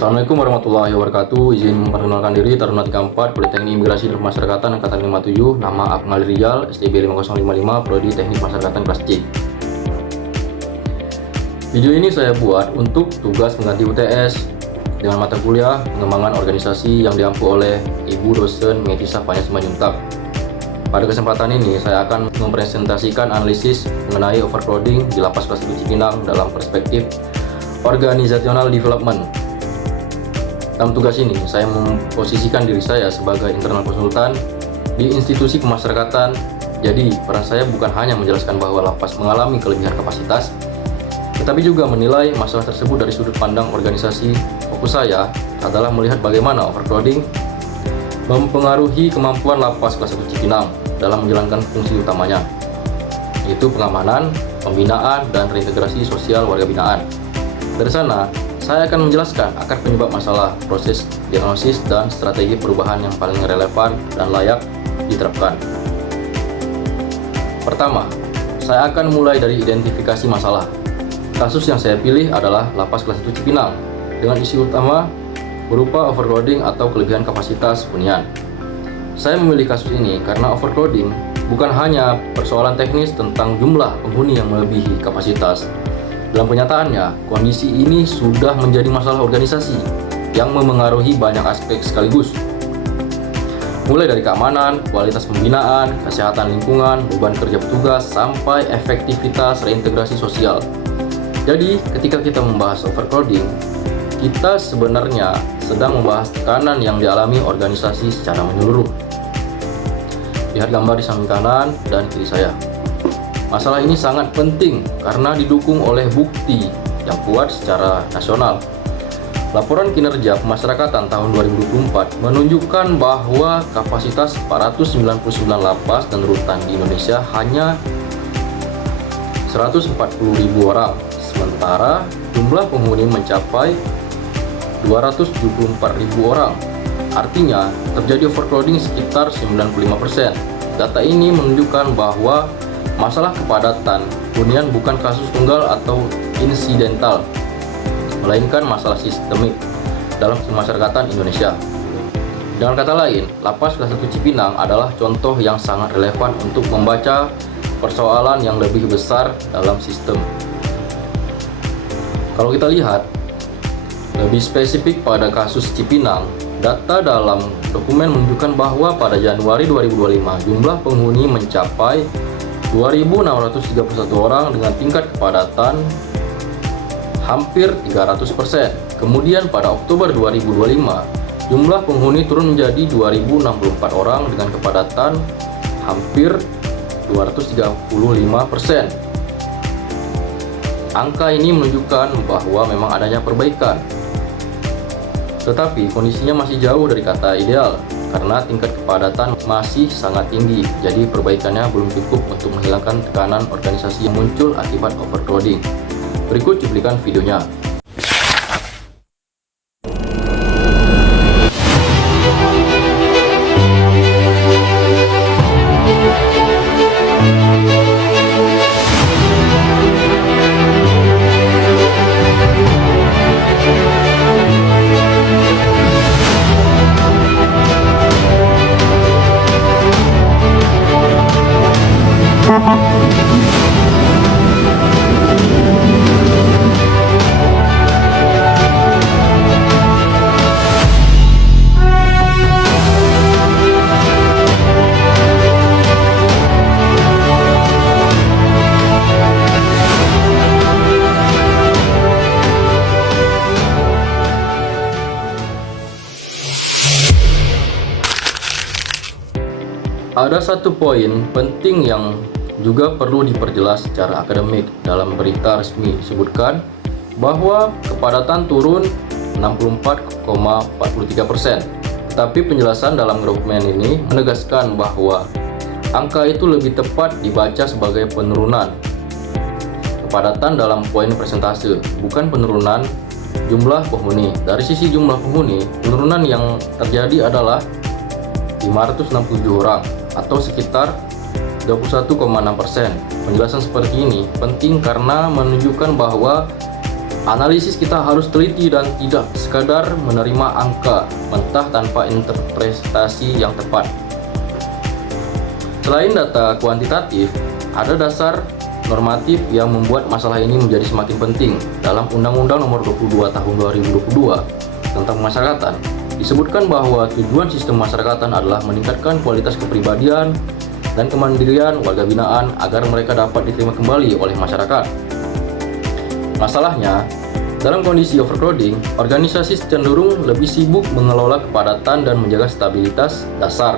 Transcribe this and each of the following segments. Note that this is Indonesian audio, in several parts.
Assalamualaikum warahmatullahi wabarakatuh. Izin memperkenalkan diri, Taruna 34 Politeknik Imigrasi dan Pemasyarakatan Angkatan 57. Nama Akmal Rizal, STB 5055, Prodi Teknik Pemasyarakatan kelas C. Video ini saya buat untuk tugas pengganti UTS dengan mata kuliah pengembangan organisasi yang diampu oleh Ibu dosen Metisah Fanya Simanjuntak. Pada kesempatan ini saya akan mempresentasikan analisis mengenai overcrowding di Lapas Kelas 1 Cipinang dalam perspektif organizational development. Dalam tugas ini, saya memposisikan diri saya sebagai internal konsultan di institusi pemasyarakatan. Jadi, peran saya bukan hanya menjelaskan bahwa lapas mengalami kelebihan kapasitas, tetapi juga menilai masalah tersebut dari sudut pandang organisasi. Fokus saya adalah melihat bagaimana overcrowding mempengaruhi kemampuan lapas kelas 1 Cipinang dalam menjalankan fungsi utamanya, yaitu pengamanan, pembinaan, dan reintegrasi sosial warga binaan. Dari sana, saya akan menjelaskan akar penyebab masalah, proses diagnosis, dan strategi perubahan yang paling relevan dan layak diterapkan. Pertama, saya akan mulai dari identifikasi masalah. Kasus yang saya pilih adalah Lapas Kelas 1 Cipinang dengan isu utama berupa overcrowding atau kelebihan kapasitas hunian. Saya memilih kasus ini karena overcrowding bukan hanya persoalan teknis tentang jumlah penghuni yang melebihi kapasitas. Dalam kenyataannya, kondisi ini sudah menjadi masalah organisasi yang memengaruhi banyak aspek sekaligus. Mulai dari keamanan, kualitas pembinaan, kesehatan lingkungan, beban kerja petugas, sampai efektivitas reintegrasi sosial. Jadi, ketika kita membahas overcrowding, kita sebenarnya sedang membahas tekanan yang dialami organisasi secara menyeluruh. Lihat gambar di samping kanan dan kiri saya. Masalah ini sangat penting karena didukung oleh bukti yang kuat secara nasional. Laporan kinerja pemasyarakatan tahun 2024 menunjukkan bahwa kapasitas 499 lapas dan rutan di Indonesia hanya 140.000 orang, sementara jumlah penghuni mencapai 274.000 orang. Artinya, terjadi overcrowding sekitar 95%. Data ini menunjukkan bahwa masalah kepadatan hunian bukan kasus tunggal atau insidental, melainkan masalah sistemik dalam pemasyarakatan Indonesia. Dengan kata lain, Lapas Kelas 1 Cipinang adalah contoh yang sangat relevan untuk membaca persoalan yang lebih besar dalam sistem. Kalau kita lihat lebih spesifik pada kasus Cipinang, data dalam dokumen menunjukkan bahwa pada Januari 2025 jumlah penghuni mencapai 2.631 orang dengan tingkat kepadatan hampir 300%. Kemudian pada Oktober 2025, jumlah penghuni turun menjadi 2.064 orang dengan kepadatan hampir 235%. Angka ini menunjukkan bahwa memang adanya perbaikan. Tetapi kondisinya masih jauh dari kata ideal karena tingkat kepadatan masih sangat tinggi. Jadi perbaikannya belum cukup untuk menghilangkan tekanan organisasi yang muncul akibat overcrowding. Berikut cuplikan videonya. Ada satu poin penting yang juga perlu diperjelas secara akademik. Dalam berita resmi disebutkan bahwa kepadatan turun 64,43%. Tetapi penjelasan dalam dokumen ini menegaskan bahwa angka itu lebih tepat dibaca sebagai penurunan kepadatan dalam poin persentase, bukan penurunan jumlah penghuni. Dari sisi jumlah penghuni, penurunan yang terjadi adalah 567 orang atau sekitar 21,6%. Penjelasan seperti ini penting karena menunjukkan bahwa Analisis kita harus teliti dan tidak sekadar menerima angka mentah tanpa interpretasi yang tepat. Selain data kuantitatif, ada dasar normatif yang membuat masalah ini menjadi semakin penting. Dalam Undang-Undang Nomor 22 Tahun 2022 tentang Pemasyarakatan, disebutkan bahwa tujuan sistem pemasyarakatan adalah meningkatkan kualitas kepribadian dan kemandirian warga binaan agar mereka dapat diterima kembali oleh masyarakat. Masalahnya, dalam kondisi overcrowding, organisasi cenderung lebih sibuk mengelola kepadatan dan menjaga stabilitas dasar.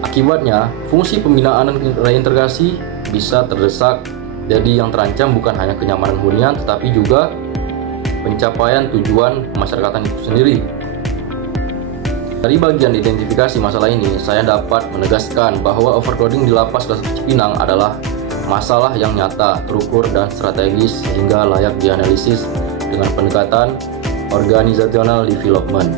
Akibatnya, fungsi pembinaan dan reintegrasi bisa terdesak. Jadi yang terancam bukan hanya kenyamanan hunian, tetapi juga pencapaian tujuan pemasyarakatan itu sendiri. Dari bagian identifikasi masalah ini, saya dapat menegaskan bahwa overcrowding di Lapas Kelas 1 Cipinang adalah masalah yang nyata, terukur, dan strategis sehingga layak dianalisis dengan pendekatan organizational development.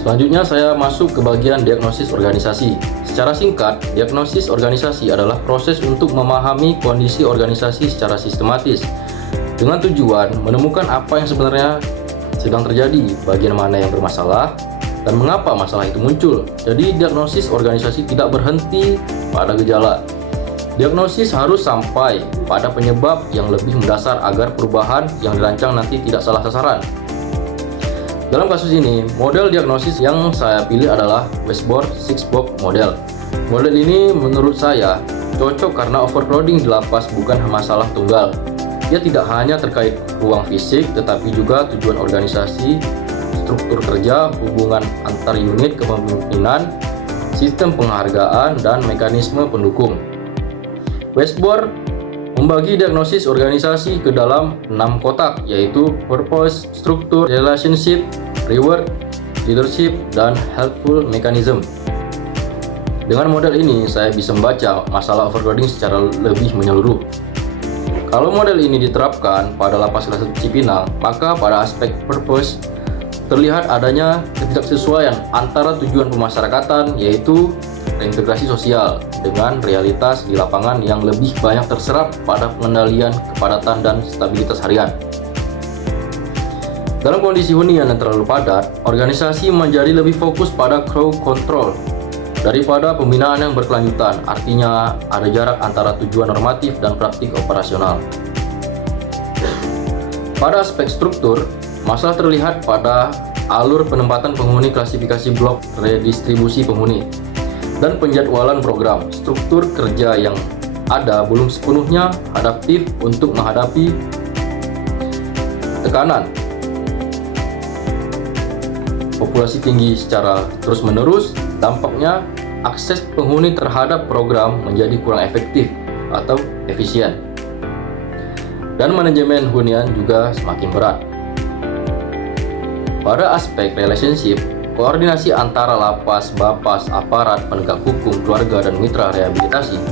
Selanjutnya saya masuk ke bagian diagnosis organisasi. Secara singkat, diagnosis organisasi adalah proses untuk memahami kondisi organisasi secara sistematis dengan tujuan menemukan apa yang sebenarnya sedang terjadi, bagian mana yang bermasalah, dan mengapa masalah itu muncul. Jadi diagnosis organisasi tidak berhenti pada gejala. Diagnosis harus sampai pada penyebab yang lebih mendasar agar perubahan yang dirancang nanti tidak salah sasaran. Dalam kasus ini, model diagnosis yang saya pilih adalah Westbrook 6-box model. Model ini menurut saya cocok karena overcrowding di lapas bukan masalah tunggal. Ia tidak hanya terkait ruang fisik, tetapi juga tujuan organisasi, struktur kerja, hubungan antar unit kepemimpinan, sistem penghargaan, dan mekanisme pendukung. Westbrook membagi diagnosis organisasi ke dalam 6 kotak, yaitu purpose, struktur, relationship, reward, leadership, dan helpful mechanism. Dengan model ini, saya bisa membaca masalah overcrowding secara lebih menyeluruh. Kalau model ini diterapkan pada Lapas Kelas 1 Cipinang, maka pada aspek purpose terlihat adanya ketidaksesuaian antara tujuan pemasyarakatan, yaitu reintegrasi sosial, dengan realitas di lapangan yang lebih banyak terserap pada pengendalian kepadatan dan stabilitas harian. Dalam kondisi hunian yang terlalu padat, organisasi menjadi lebih fokus pada crowd control daripada pembinaan yang berkelanjutan. Artinya ada jarak antara tujuan normatif dan praktik operasional. Pada aspek struktur, masalah terlihat pada alur penempatan penghuni, klasifikasi blok, redistribusi penghuni, dan penjadwalan program. Struktur kerja yang ada belum sepenuhnya adaptif untuk menghadapi tekanan populasi tinggi secara terus-menerus. Dampaknya akses penghuni terhadap program menjadi kurang efektif atau efisien, dan manajemen hunian juga semakin berat. Pada aspek relationship, koordinasi antara lapas, bapas, aparat, penegak hukum, keluarga, dan mitra rehabilitasi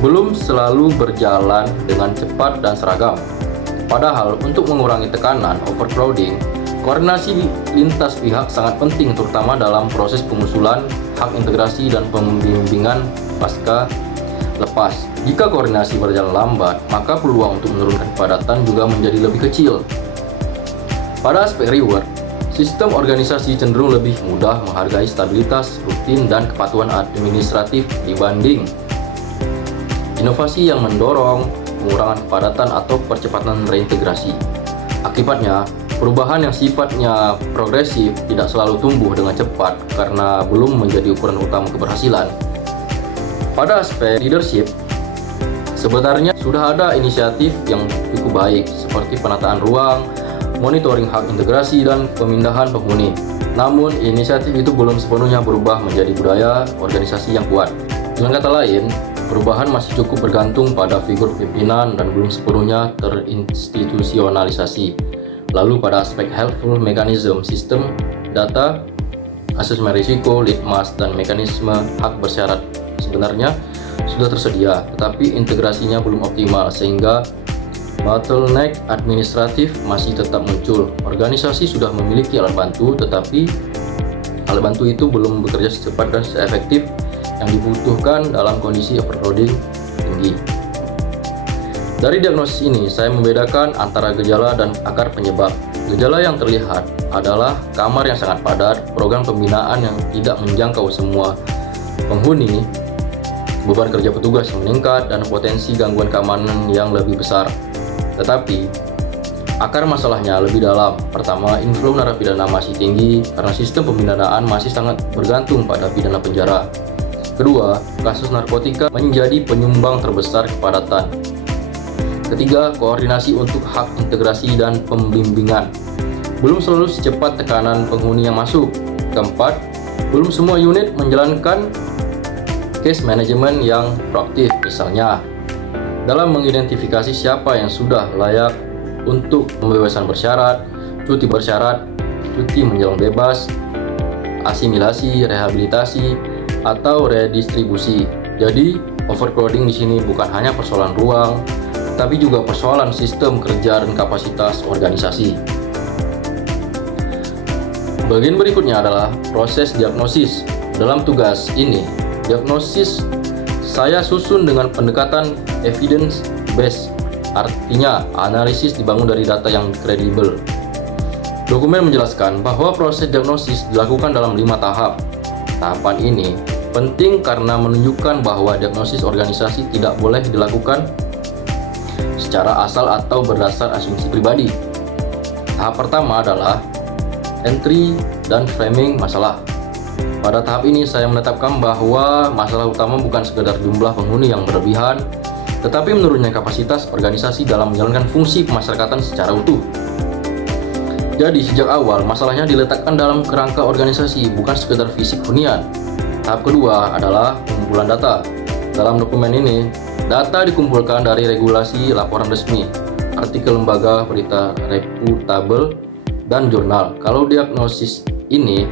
belum selalu berjalan dengan cepat dan seragam. Padahal untuk mengurangi tekanan overcrowding, koordinasi lintas pihak sangat penting, terutama dalam proses pengusulan hak integrasi dan pembimbingan pasca lepas. Jika koordinasi berjalan lambat, maka peluang untuk menurunkan kepadatan juga menjadi lebih kecil. Pada aspek reward, sistem organisasi cenderung lebih mudah menghargai stabilitas rutin dan kepatuhan administratif dibanding inovasi yang mendorong pengurangan kepadatan atau percepatan reintegrasi. Akibatnya, perubahan yang sifatnya progresif tidak selalu tumbuh dengan cepat karena belum menjadi ukuran utama keberhasilan. Pada aspek leadership, sebenarnya sudah ada inisiatif yang cukup baik seperti penataan ruang, monitoring hak integrasi, dan pemindahan penghuni. Namun, inisiatif itu belum sepenuhnya berubah menjadi budaya organisasi yang kuat. Dengan kata lain, perubahan masih cukup bergantung pada figur pimpinan dan belum sepenuhnya terinstitusionalisasi. Lalu pada aspek helpful mechanism, sistem data, asesmen risiko, litmas, dan mekanisme hak bersyarat sebenarnya sudah tersedia, tetapi integrasinya belum optimal sehingga bottleneck administratif masih tetap muncul. Organisasi sudah memiliki alat bantu, tetapi alat bantu itu belum bekerja secepat dan seefektif yang dibutuhkan dalam kondisi overcrowding tinggi. Dari diagnosis ini, saya membedakan antara gejala dan akar penyebab. Gejala yang terlihat adalah kamar yang sangat padat, program pembinaan yang tidak menjangkau semua penghuni, beban kerja petugas yang meningkat, dan potensi gangguan keamanan yang lebih besar. Tetapi, akar masalahnya lebih dalam. Pertama, inflow narapidana masih tinggi karena sistem pembinaan masih sangat bergantung pada pidana penjara. Kedua, kasus narkotika menjadi penyumbang terbesar kepadatan. Ketiga, koordinasi untuk hak integrasi dan pembimbingan belum selalu secepat tekanan penghuni yang masuk. Keempat, belum semua unit menjalankan case management yang proaktif, misalnya dalam mengidentifikasi siapa yang sudah layak untuk pembebasan bersyarat, cuti bersyarat, cuti menjelang bebas, asimilasi, rehabilitasi, atau redistribusi. Jadi, overcrowding di sini bukan hanya persoalan ruang, tapi juga persoalan sistem kerja dan kapasitas organisasi. Bagian berikutnya adalah proses diagnosis. Dalam tugas ini, diagnosis saya susun dengan pendekatan evidence based, artinya analisis dibangun dari data yang kredibel. Dokumen menjelaskan bahwa proses diagnosis dilakukan dalam 5 tahap. Tahapan ini penting karena menunjukkan bahwa diagnosis organisasi tidak boleh dilakukan secara asal atau berdasar asumsi pribadi. Tahap pertama adalah entry dan framing masalah. Pada tahap ini saya menetapkan bahwa masalah utama bukan sekedar jumlah penghuni yang berlebihan, tetapi menurunnya kapasitas organisasi dalam menjalankan fungsi pemasyarakatan secara utuh. Jadi sejak awal masalahnya diletakkan dalam kerangka organisasi, bukan sekedar fisik hunian. Tahap kedua adalah pengumpulan data. Dalam dokumen ini, data dikumpulkan dari regulasi, laporan resmi, artikel lembaga, berita reputabel, dan jurnal. Kalau diagnosis ini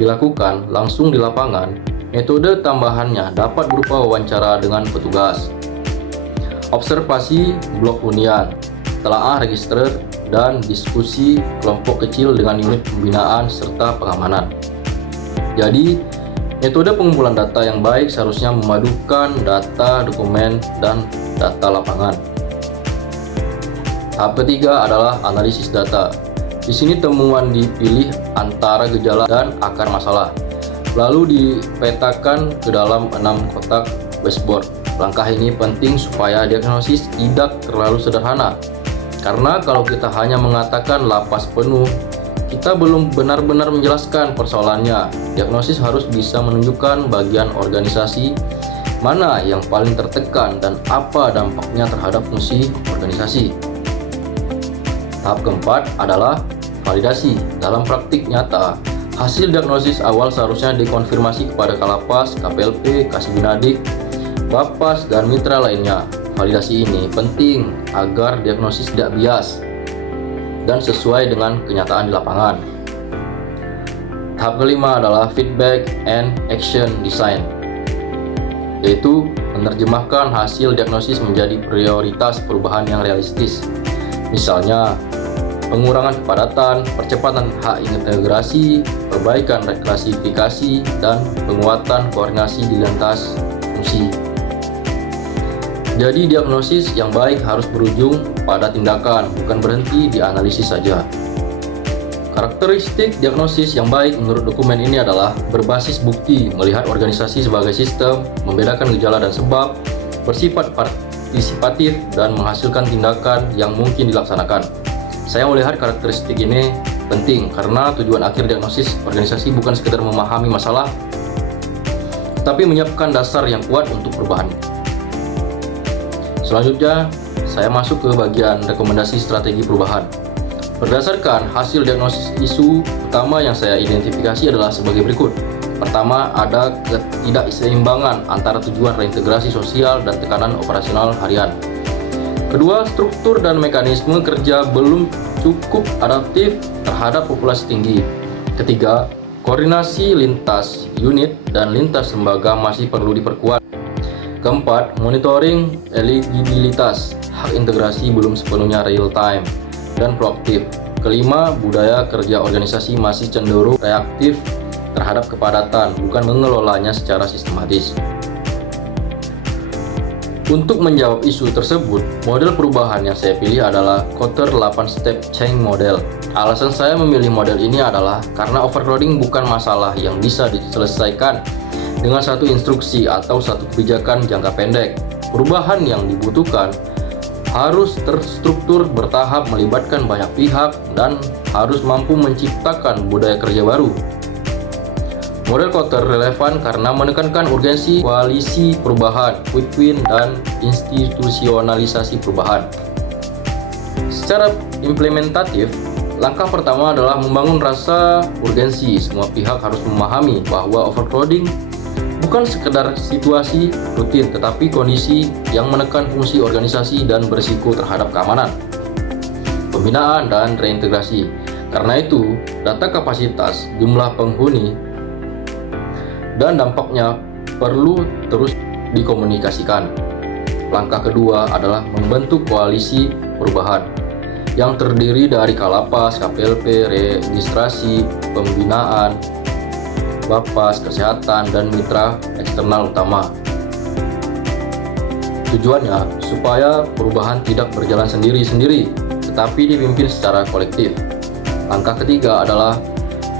dilakukan langsung di lapangan, metode tambahannya dapat berupa wawancara dengan petugas, observasi blok hunian, telaah register, dan diskusi kelompok kecil dengan unit pembinaan serta pengamanan. Jadi, metode pengumpulan data yang baik seharusnya memadukan data, dokumen, dan data lapangan. Tahap ketiga adalah analisis data. Di sini temuan dipilih antara gejala dan akar masalah, lalu dipetakan ke dalam 6 kotak baseboard. Langkah ini penting supaya diagnosis tidak terlalu sederhana, karena kalau kita hanya mengatakan lapas penuh, kita belum benar-benar menjelaskan persoalannya. Diagnosis harus bisa menunjukkan bagian organisasi mana yang paling tertekan dan apa dampaknya terhadap fungsi organisasi. Tahap keempat adalah validasi. Dalam praktik nyata, hasil diagnosis awal seharusnya dikonfirmasi kepada Kalapas, KPLP, Kasbinadik, Bapas, dan mitra lainnya. Validasi ini penting agar diagnosis tidak bias dan sesuai dengan kenyataan di lapangan. Tahap kelima adalah feedback and action design, yaitu menerjemahkan hasil diagnosis menjadi prioritas perubahan yang realistis. Misalnya, pengurangan kepadatan, percepatan hak integrasi, perbaikan reklasifikasi, dan penguatan koordinasi di lintas fungsi. Jadi diagnosis yang baik harus berujung pada tindakan, bukan berhenti di analisis saja. Karakteristik diagnosis yang baik menurut dokumen ini adalah berbasis bukti, melihat organisasi sebagai sistem, membedakan gejala dan sebab, bersifat partisipatif, dan menghasilkan tindakan yang mungkin dilaksanakan. Saya melihat karakteristik ini penting karena tujuan akhir diagnosis organisasi bukan sekedar memahami masalah, tapi menyiapkan dasar yang kuat untuk perubahan. Selanjutnya, saya masuk ke bagian rekomendasi strategi perubahan. Berdasarkan hasil diagnosis, isu utama yang saya identifikasi adalah sebagai berikut. Pertama, ada ketidakseimbangan antara tujuan reintegrasi sosial dan tekanan operasional harian. Kedua, struktur dan mekanisme kerja belum cukup adaptif terhadap populasi tinggi. Ketiga, koordinasi lintas unit dan lintas lembaga masih perlu diperkuat. Keempat, monitoring eligibilitas hak integrasi belum sepenuhnya real time dan proaktif. Kelima, budaya kerja organisasi masih cenderung reaktif terhadap kepadatan, bukan mengelolanya secara sistematis. Untuk menjawab isu tersebut, model perubahan yang saya pilih adalah Kotter 8-step change model. Alasan saya memilih model ini adalah karena overcrowding bukan masalah yang bisa diselesaikan dengan satu instruksi atau satu kebijakan jangka pendek. Perubahan yang dibutuhkan harus terstruktur, bertahap, melibatkan banyak pihak, dan harus mampu menciptakan budaya kerja baru. Model Kotter relevan karena menekankan urgensi koalisi perubahan, quick win, dan institusionalisasi perubahan. Secara implementatif, langkah pertama adalah membangun rasa urgensi. Semua pihak harus memahami bahwa overcrowding bukan sekedar situasi rutin, tetapi kondisi yang menekan fungsi organisasi dan berisiko terhadap keamanan, pembinaan, dan reintegrasi. Karena itu, data kapasitas, jumlah penghuni, dan dampaknya perlu terus dikomunikasikan. Langkah kedua adalah membentuk koalisi perubahan yang terdiri dari Kalapas, KPLP, registrasi, pembinaan, Bapas, kesehatan, dan mitra eksternal utama. Tujuannya supaya perubahan tidak berjalan sendiri-sendiri, tetapi dipimpin secara kolektif. Langkah ketiga adalah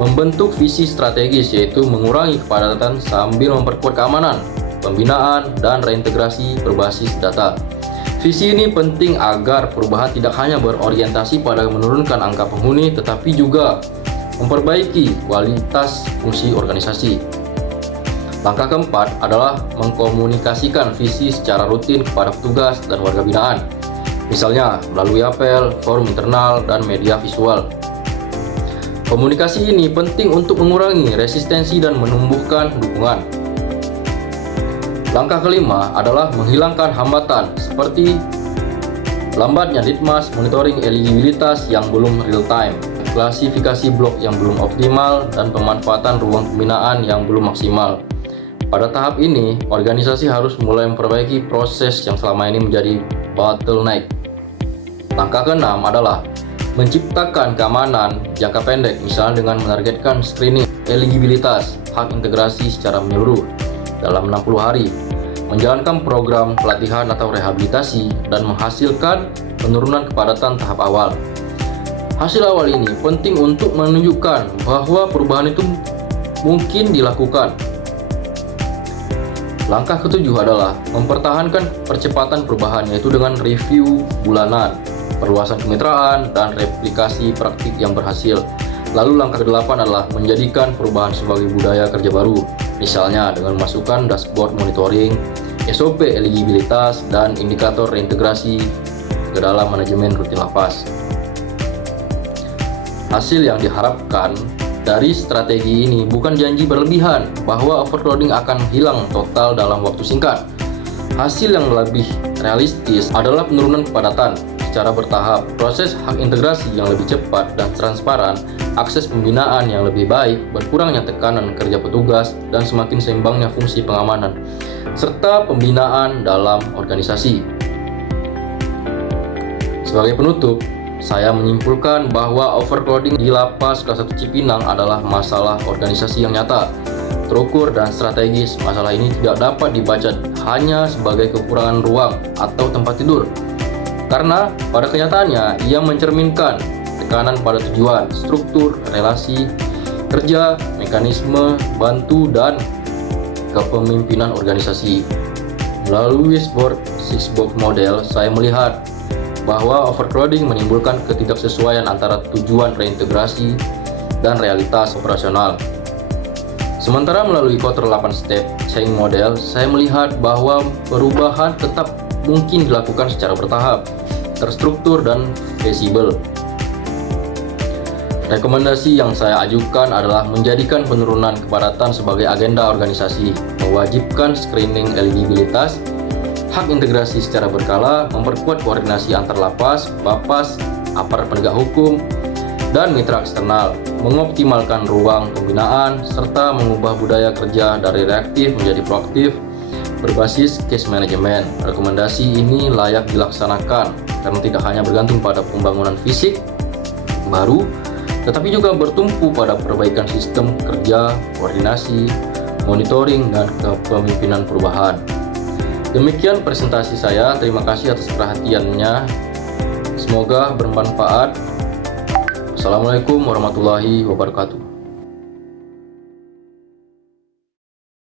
membentuk visi strategis, yaitu mengurangi kepadatan sambil memperkuat keamanan, pembinaan, dan reintegrasi berbasis data. Visi ini penting agar perubahan tidak hanya berorientasi pada menurunkan angka penghuni, tetapi juga memperbaiki kualitas fungsi organisasi. Langkah keempat adalah mengkomunikasikan visi secara rutin kepada petugas dan warga binaan, misalnya melalui apel, forum internal, dan media visual. Komunikasi ini penting untuk mengurangi resistensi dan menumbuhkan dukungan. Langkah kelima adalah menghilangkan hambatan seperti lambatnya litmas, monitoring eligibilitas yang belum real time, klasifikasi blok yang belum optimal, dan pemanfaatan ruang pembinaan yang belum maksimal. Pada tahap ini, organisasi harus mulai memperbaiki proses yang selama ini menjadi bottleneck. Langkah keenam adalah menciptakan keamanan jangka pendek, misalnya dengan menargetkan screening eligibilitas hak integrasi secara menyeluruh dalam 60 hari, menjalankan program pelatihan atau rehabilitasi, dan menghasilkan penurunan kepadatan tahap awal. Hasil awal ini penting untuk menunjukkan bahwa perubahan itu mungkin dilakukan. Langkah ketujuh adalah mempertahankan percepatan perubahan, yaitu dengan review bulanan, perluasan kemitraan, dan replikasi praktik yang berhasil. Lalu langkah ke-8 adalah menjadikan perubahan sebagai budaya kerja baru, misalnya dengan memasukkan dashboard monitoring, SOP eligibilitas, dan indikator reintegrasi ke dalam manajemen rutin lapas. Hasil yang diharapkan dari strategi ini bukan janji berlebihan bahwa overcrowding akan hilang total dalam waktu singkat. Hasil yang lebih realistis adalah penurunan kepadatan secara bertahap, proses hak integrasi yang lebih cepat dan transparan, akses pembinaan yang lebih baik, berkurangnya tekanan kerja petugas, dan semakin seimbangnya fungsi pengamanan, serta pembinaan dalam organisasi. Sebagai penutup, saya menyimpulkan bahwa overcrowding di Lapas Kelas 1 Cipinang adalah masalah organisasi yang nyata, terukur, dan strategis. Masalah ini tidak dapat dibaca hanya sebagai kekurangan ruang atau tempat tidur, karena pada kenyataannya ia mencerminkan tekanan pada tujuan, struktur, relasi kerja, mekanisme bantu, dan kepemimpinan organisasi. Melalui six-box model, saya melihat bahwa overcrowding menimbulkan ketidaksesuaian antara tujuan reintegrasi dan realitas operasional. Sementara melalui Kotter 8-step change model, saya melihat bahwa perubahan tetap mungkin dilakukan secara bertahap, terstruktur, dan visible. Rekomendasi yang saya ajukan adalah menjadikan penurunan kepadatan sebagai agenda organisasi, mewajibkan screening eligibilitas, hak integrasi secara berkala, memperkuat koordinasi antar lapas, bapas, aparat penegak hukum, dan mitra eksternal, mengoptimalkan ruang pembinaan, serta mengubah budaya kerja dari reaktif menjadi proaktif berbasis case management. Rekomendasi ini layak dilaksanakan karena tidak hanya bergantung pada pembangunan fisik baru, tetapi juga bertumpu pada perbaikan sistem kerja, koordinasi, monitoring, dan kepemimpinan perubahan. Demikian presentasi saya. Terima kasih atas perhatiannya. Semoga bermanfaat. Assalamualaikum warahmatullahi wabarakatuh.